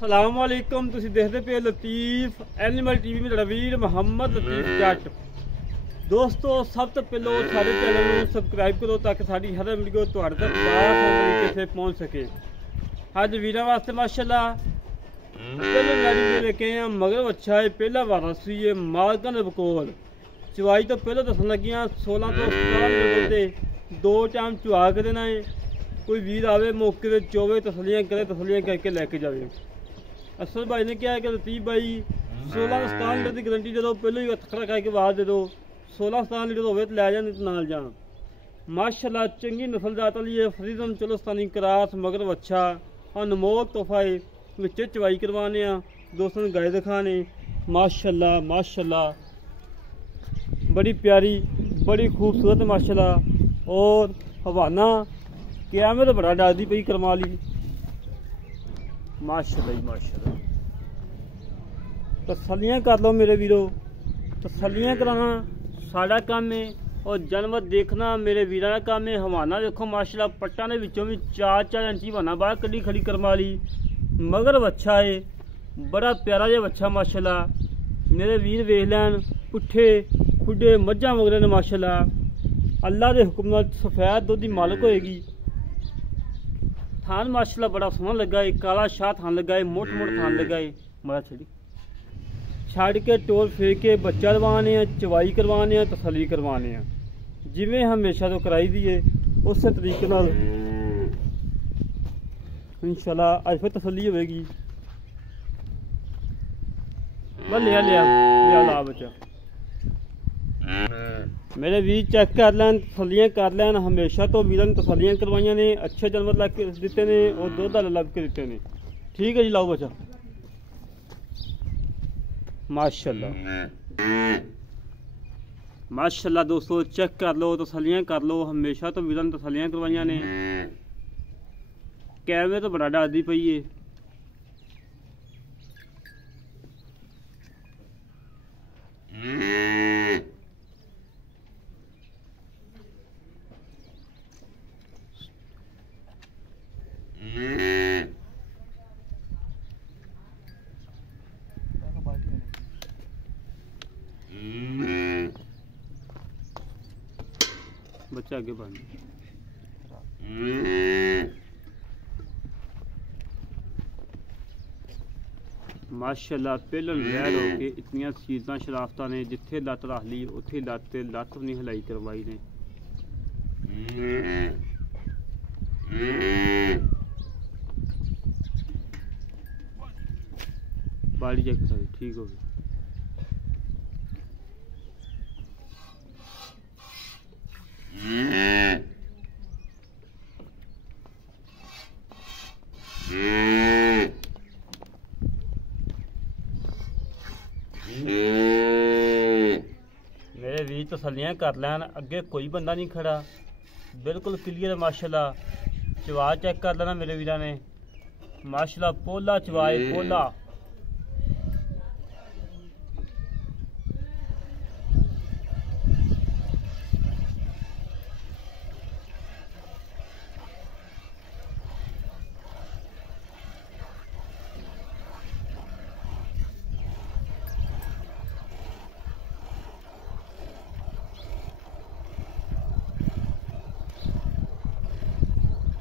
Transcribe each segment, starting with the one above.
सलामकुम तुसीं देखते पे लतीफ एनिमल टीवी में वीर मोहम्मद लतीफ जट। दोस्तों सब तो पहले सारे चैनल को सबसक्राइब करो ताकि साड़ी हर वीडियो तुहाडे तक आसान तरीके से पहुँच सके। अज वीर वास्ते माशाल्लाह पहले लड़ी लेके आए मगर अच्छा है पहला वारस ही है मालकन बकोल चवाई तो पहले दसन लगियाँ 16 तो 17 लीटर दो टाइम चुहा के देना है। कोई वीर आवे मौके पर चोवे तसलियाँ करे तसलियाँ करके लैके जाए। असल भाई ने क्या है कि लतीफ भाई 16 17 लीटर की गारंटी दे दो पहले ही थकड़ा खा के बाद दे दो 16 17 लीटर हो तो लै जाए नाल जा। माशाल्लाह चंगी नस्ल जात वाली है फरीदन चलोस्तानी करास मगर अच्छा अनमोल तोहफा है विच चवाई करवाने दोस्तों गाय दिखाने। माशाल्लाह माशाल्लाह बड़ी प्यारी बड़ी खूबसूरत माशाल्लाह और हवाना क्या में तो बड़ा डादी पई करवा ली माशाल्लाह ही माशाल्लाह। तसलियाँ कर लो मेरे वीरों तसलियाँ कराना साड़ा काम है और जानवर देखना मेरे वीरों का काम है। हवाना देखो माशाल्लाह पट्टा ने विचों भी 4-4 इंची हवाना बाहर कड़ी खड़ी करवा ली मगर बच्चा है बड़ा प्यारा जहा बच्चा माशाल्लाह। मेरे वीर वेख लैन पुट्ठे खुडे मझां वगैरह ने माशाल्लाह अल्लाह के हुक्म नाल सफेद दुध की मालक होएगी। थान माशाल्लाह बड़ा सोहना लगा है काला शाह थान लगा है मोट मोट थान लगा है मरा छड़ी छड़ के टोल फेंक के बच्चा दवाने चवाई करवाने तसली करवाने जिमें हमेशा तो कराई दी है उस तरीके नाल इंशाल्लाह अज फिर तसली होगी। लिया लिया लिया ला बच्चा मेरे वीर चेक कर लैन तसलियाँ कर लैन हमेशा तो वीरन तसलियाँ करवाइया ने अच्छे जानवर ला के दिते ने और दुध लग के दिते ने। ठीक है जी लाओ बच्चा माशाल्लाह माशाल्लाह। दोस्तों चेक कर लो तसलियाँ कर लो हमेशा तो वीरन तसलियाँ करवाइया ने कैमरे तो बड़ा डादी पई है। बच्चा आगे बढ़ माशाल्लाह पहलन लैल हो के इतनिया सीरत शराफत ने जिथे लत्त रख ली उत्थे लत्त भी नहीं हिलाई करवाई ने। बाड़ी चेक कर ठीक हो गई। मेरे वीर तसलियाँ कर लैन अगे कोई बंदा नहीं खड़ा बिल्कुल क्लियर माशाल्लाह। चवा चेक कर लेना मेरे वीर ने माशाल्लाह पोला चवाए पोला।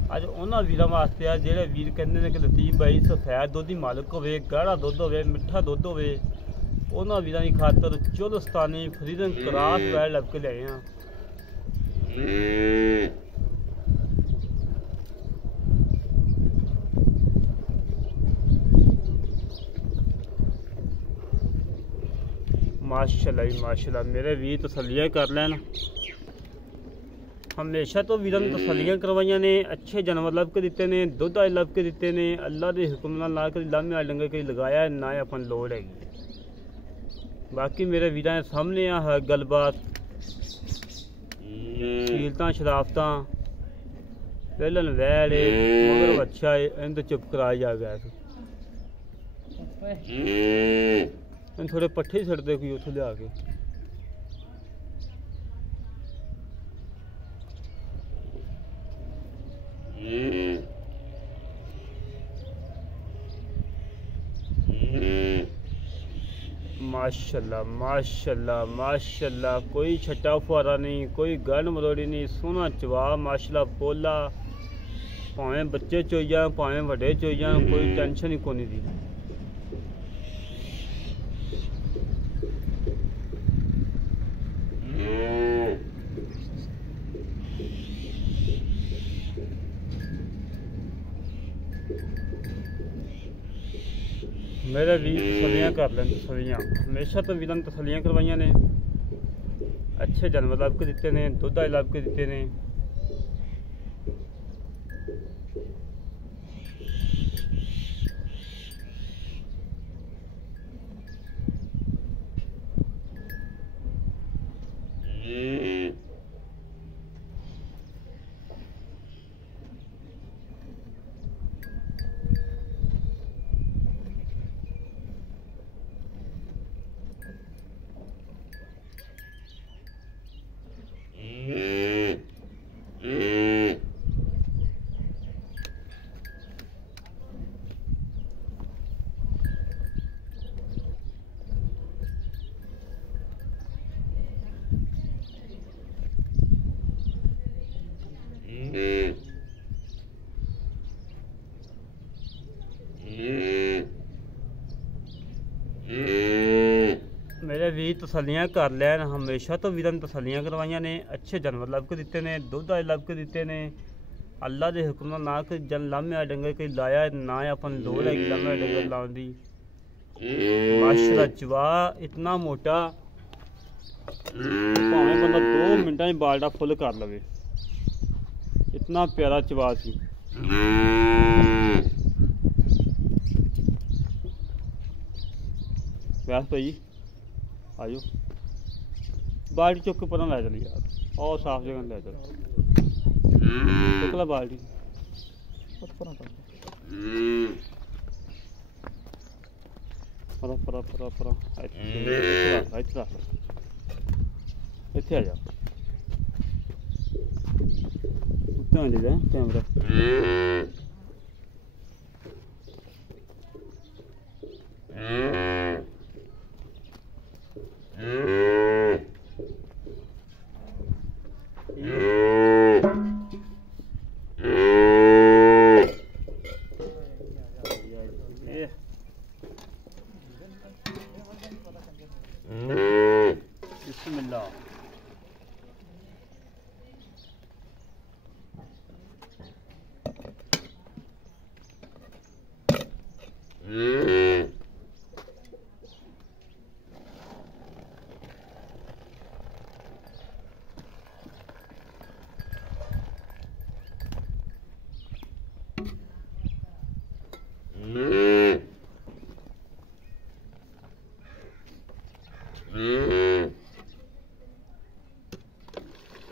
अज उन्होंने वीर वास्ते आ जेडे वीर कहते हैं कि लतीफ भाई सफेद दुध की मालक हो गाढ़ा दुध हो मिठा दुध हो उन्होंने वीर की खातर चोलस्तानी फरीदन क्रास वैल लग के लियाए हैं। माशाल्लाह माशाल्लाह मेरे वीर तसलियाँ कर लैन हमेशा तो वीर ने तसलियाँ करवाइया ने अच्छे जानवर लभ के दिते ने दुध आए लभ के दिते ने अल्लाह के हुक्म नाल ना कभी लामे वाले डंगर कभी लगाया ना अपन लोड़ हैगी। बाकी मेरे वीर ने सामने आ गलबात शीलता शराफत पहलन वैल मगर अच्छा है इन तो चुप कराया जा गया इन थोड़े पट्ठे छड़ते कोई उतो लिया के माशाल्लाह माशाल्लाह माशाल्लाह, कोई छट्टा फुआरा नहीं, कोई गल मरोड़ी नहीं, सोहना चवा माशाल्लाह पोला, भावें बच्चे चोई जान भावें वड्डे चोई जान, कोई टेंशन ही कोनी दी। मेरे वीर तसलियाँ कर लें, तसलियाँ हमेशा तो वीर ने तसलियाँ करवाइया ने, अच्छे जानवर लभ के दिते ने, दुध आए लभ के दिते ने। मेरे वीर तसलियाँ कर लैन, हमेशा तो वीर ने तसलियाँ करवाइया ने, अच्छे जानवर लभ के दिते ने, दुध आए लभ के दिते ने। अल्लाह के हुक्म ना कोई जन लामे डंगर कोई लाया ना, अपन लोड़ है लामे डंगर लाने दी। माशाल्लाह चवा इतना मोटा, भावें बंदा 2 मिनटां में बाल्टा फुल कर लवे, इतना प्यारा चवा सी। व्यास भाई आजो, बाल्टी चुक के पता लै चली यार, और साफ जगह लै चल, चुक ला बाल्टी। परा परा परा परा इत्थे आ जा, उत्ते आ जा कैमरा। बिस्मिल्लाह।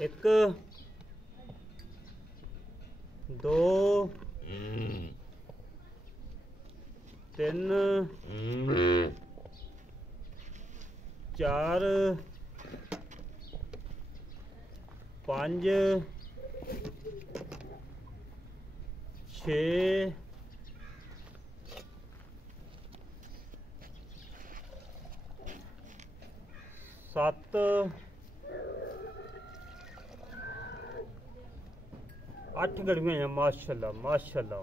एक दो तीन चार पांच छे सत्त 8 गड़ियां हैं माशाल्लाह माशाल्लाह,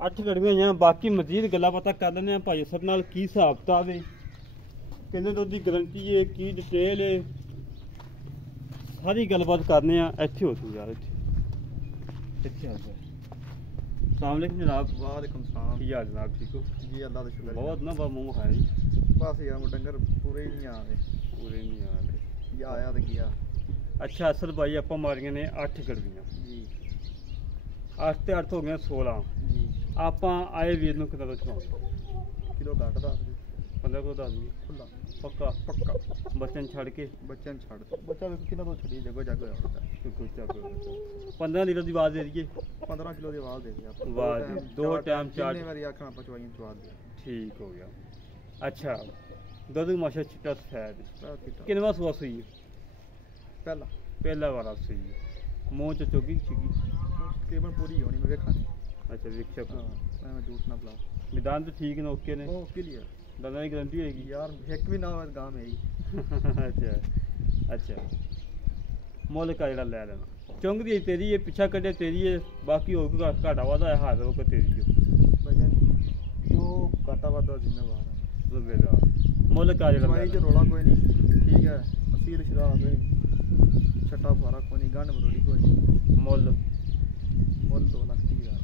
8 गड़ियां हैं। बाकी मजीद गल्लां पता कर लेने भाई असर नाल की हिसाब किताब है, किन्ने दुध की गारंटी है, की डिटेल है, सारी गलबात करने इत्थे हो तू यार, इत्थे आ जा। अस्सलाम वालेकुम जनाब। वालेकुम सलाम। की हाल जनाब, ठीक हो जी अल्लाह का शुक्र। बहुत ना मुँह खाया जी, बस यार डंगर पूरे ही नहीं आ रहे, पूरे नहीं आ रहे। या आया तो गया। अच्छा असल भाई आप मारिया ने 8 गड़ियां जी, 8 ते 8 हो गए 16 जी। आप आए वीर नूं कितना चुआ किलो घट दस 15 को दस दी खुला पक्का पक्का। बच्चन छड़ के बच्चे छड़ दो, बच्चा भी कितना तो छड़ी जगह जग होया 15 लीटर की आवाज़ दे दीजिए। 15 किलो की आवाज़ दे दी आप। वाह जी, 2 टाइम 4 जितने बारी आखना पचवाई चवा दे। ठीक हो गया। अच्छा दुध माशा चिट्टा सफेद पहला किनवा सुआ सुई पहला पहला वाला सुई, मुँह च चुगी चिगी तकरीबन पूरी होनी मैं देखा नहीं। ਅੱਛਾ ਵਿਕਸ਼ਕ ਹਾਂ ਮੈਂ ਝੂਠ ਨਾ ਬੁਲਾ ਮੈਦਾਨ ਤੇ ਠੀਕ ਨੇ ਓਕੇ ਨੇ ਉਹ ਕਲੀਅਰ ਦੰਦਾਂ ਦੀ ਗਾਰੰਟੀ ਹੋਏਗੀ ਯਾਰ ਇੱਕ ਵੀ ਨਾ ਹੋਵੇ ਗਾਂ ਮੇਰੀ ਅੱਛਾ ਅੱਛਾ ਮੁੱਲ ਕਾ ਜਿਹੜਾ ਲੈ ਲੈਣਾ ਚੁੰਗ ਦੀ ਤੇਰੀ ਹੈ ਪਿੱਛਾ ਕੱਢੇ ਤੇਰੀ ਹੈ ਬਾਕੀ ਹੋਰ ਕੋਈ ਘਾਟਾ ਵਾਦਾ ਹਾਜ਼ਰ ਹੋ ਕੇ ਤੇਰੀ ਜੋ ਭਜਨ ਜੋ ਘਾਟਾ ਵਾਦਾ ਜ਼ਿੰਮੇਵਾਰ ਹੈ ਜ਼ਬੇਦਾਰ ਮੁੱਲ ਕਾ ਜਿਹੜਾ ਸਮਾਈ ਚ ਰੋਲਾ ਕੋਈ ਨਹੀਂ ਠੀਕ ਹੈ ਅਸੀਰ ਸ਼ਰਾਬ ਹੈ ਛੱਟਾ ਫਾਰਾ ਕੋਈ ਨਹੀਂ ਗੰਢ ਮਰੋੜੀ ਕੋਈ ਨਹੀਂ ਮੁੱਲ 2,30,000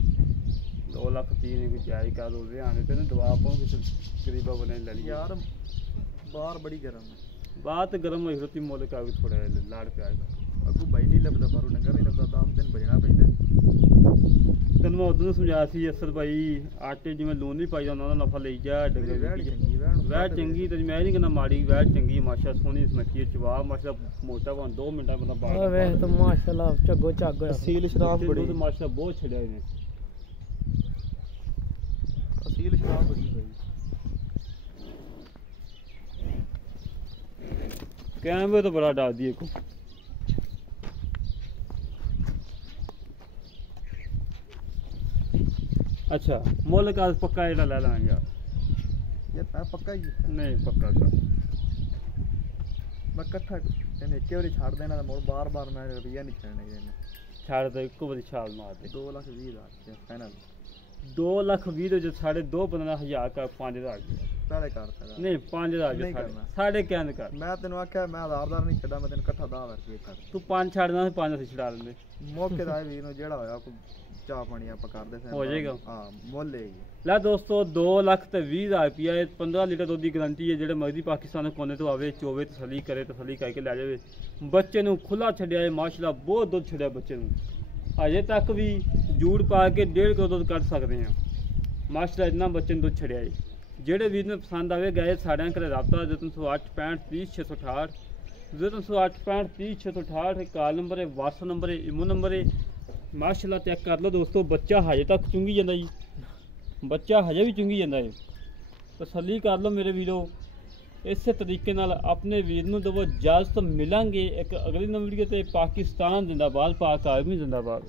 2 ਲੱਖ 30 ਨੇ ਕੋਈ ਜਾਇਜ਼ ਕਰ ਦੋ ਆਣੇ ਤੇ ਦਵਾ ਪਾਉ ਕਿਸੇ ਗਰੀਬਾ ਬਣੇ ਲੈ ਲਈ ਯਾਰ ਬਾਹਰ ਬੜੀ ਗਰਮ ਹੈ ਬਾਤ ਗਰਮ ਹੋਈ ਹੋਤੀ ਮੁੱਲ ਕਾ ਵੀ ਥੋੜਾ ਲਾੜ ਪਿਆਰ ਅੱਗੂ ਭਾਈ ਨਹੀਂ ਲੱਭਦਾ ਬਾਹਰੋਂ ਡੰਗਾ ਨਹੀਂ ਲੱਭਦਾ ਤਾਂ ਦਿਨ ਭਜਣਾ ਪੈਂਦਾ ਤੈਨੂੰ ਮੈਂ ਉਦੋਂ ਸਮਝਾਇਆ ਸੀ ਅਸਰ ਭਾਈ ਆਟੇ ਜਿਵੇਂ ਲੂਣ ਨਹੀਂ ਪਾਈਦਾ ਉਹਨਾਂ ਦਾ ਨਫਾ ਲਈ ਜਾ ਡੰਗਰ ਵੈੜ ਚੰਗੀ ਵੈੜ ਚੰਗੀ ਤੇ ਮੈਂ ਨਹੀਂ ਕਹਿੰਦਾ ਮਾੜੀ ਵੈੜ ਚੰਗੀ ਮਾਸ਼ਾ ਸੋਹਣੀ ਸੁਨੱਖੀ ਚਵਾ ਮਾਸ਼ਾ ਮੋਟਾ ਬਣ 2 ਮਿੰਟਾਂ ਬੰਦਾ ਬਾਹਰ ਵੇਖ ਤਾਂ ਮਾਸ਼ਾਅੱਲਾ ਝੱਗੋ ਝੱਗ ਹੋਇਆ ਅਸੀਲ ਸ਼ਰਾਬ ਬੜੀ ਮਾਸ਼ਾ ਬਹੁਤ ਛੜਿਆ ਇਹਨੇ ਅਸੀਲ ਸ਼ਰਾਬ ਬੜੀ ਭਾਈ ਕੈਮਰੇ ਤਾਂ ਬੜਾ ਡਰਦੀ ਇੱਕ ਅੱਛਾ ਮੁੱਲ ਕਾ ਪੱਕਾ ਜਿਹੜਾ ਲੈ ਲਾਂਗੇ ਯਾਰ ਮੈਂ ਪੱਕਾ ਹੀ ਨਹੀਂ ਪੱਕਾ ਕਰ ਮੈਂ ਇਕੱਠਾ ਤੈਨੂੰ ਇੱਕ ਵਾਰੀ ਛੱਡ ਦੇਣਾ ਤਾਂ ਬਾਰ-ਬਾਰ ਮੈਂ ਰੁਪਈਆ ਨਹੀਂ ਛੱਡਣਾ ਇਹਨੇ ਛੱਡ ਦੇ ਇੱਕੋ ਵਾਰੀ ਛਾਲ ਮਾਰ ਦੇ 2,20,000 ਫਾਈਨਲ 2 ਲੱਖ 20 ਦੇ ਜੋ 2.5 ਕਰ 5,000 ਪਹਿਲੇ ਕਰਤਾ ਨਹੀਂ 5,000 ਨਹੀਂ ਕਰਨਾ। ਸਾਢੇ ਕਹਿੰਦ ਕਰ ਮੈਂ ਤੈਨੂੰ ਆਖਿਆ ਮੈਂ ਆਧਾਰਦਾਰ ਨਹੀਂ ਛੱਡਾ ਮੈਂ ਤੈਨੂੰ ਇਕੱਠਾ 10 ਰੁਪਏ ਕਰ ਤੂੰ 5 ਛੱਡਣਾ ਸੀ 5 ਅਸੀਂ ਛਡਾ ਲੈਂਦੇ ਮੌਕੇ ਦਾ ਵੀਰ ਨੂੰ ਜਿਹੜਾ ਹੋਇਆ ਕੋਈ ਚਾਹ ਪਾਣੀ ਆਪਾਂ ਕਰਦੇ ਹੋ ਜਾਏਗਾ। ਹਾਂ ਮੁੱਲ ਹੈਗੀ ਲੈ ਦੋਸਤੋ 2 ਲੱਖ ਤੇ 20,000 ਰੁਪਇਆ 15 ਲੀਟਰ ਦੁੱਧ ਦੀ ਗਰੰਟੀ ਹੈ ਜਿਹੜੇ ਮਰਜ਼ੀ ਪਾਕਿਸਤਾਨ ਕੋਨੇ ਤੋਂ ਆਵੇ ਚੋਵੇ ਤਸੱਲੀ ਕਰੇ ਤਸੱਲੀ ਕਰਕੇ ਲੈ ਜਾਵੇ ਬੱਚੇ ਨੂੰ ਖੁੱਲਾ ਛੱਡਿਆ ਹੈ ਮਾਸ਼ਾਅੱਲਾ ਬਹੁਤ ਦੁੱਧ ਛੱਡਿਆ ਬੱਚੇ ਨੂੰ ਅਜੇ ਤੱਕ ਵੀ ਜੂੜ ਪਾ ਕੇ 1.5 ਕਿਲੋ ਦੁੱਧ ਕੱਢ ਸਕਦੇ ਹਾਂ ਮਾਸ਼ਾਅੱਲਾ ਇੰਨਾ ਬੱਚੇ ਨੂੰ ਦੁੱਧ ਛੱਡਿਆ ਹੈ ਜਿਹੜੇ ਵੀਰ ਨੂੰ ਪਸੰਦ ਆਵੇ ਗਏ ਸਾਰਿਆਂ ਘਰੇ ਰਾਬਤਾ 0308 65 30 668 0308 65 30 668 ਕਾਲ ਨੰਬਰ ਹੈ WhatsApp ਨੰਬਰ ਹੈ ਇਮੋ ਨੰਬਰ ਹੈ ਮਾਸ਼ਾਅੱਲਾ ਚੈੱਕ ਕਰ ਲਓ ਦੋਸਤੋ ਬੱਚਾ ਹਜੇ ਤੱਕ ਚੁੰਗੀ ਜਾਂਦਾ ਜੀ ਬੱਚਾ ਹਜੇ ਵੀ ਚੁੰਗੀ ਜਾਂਦਾ ਹੈ ਤਸੱਲੀ ਕਰ ਲਓ ਮੇਰੇ ਵੀਰੋ ਇਸੇ ਤਰੀਕੇ ਨਾਲ ਆਪਣੇ ਵੀਰ ਨੂੰ ਦਵੋ ਇਜਾਜ਼ਤ ਮਿਲਾਂਗੇ ਇੱਕ ਅਗਲੀ ਨਵੀਂ ਵੀਡੀਓ ਤੇ ਪਾਕਿਸਤਾਨ ਜ਼ਿੰਦਾਬਾਦ ਪਾਕ ਆਰਮੀ ਜ਼ਿੰਦਾਬਾਦ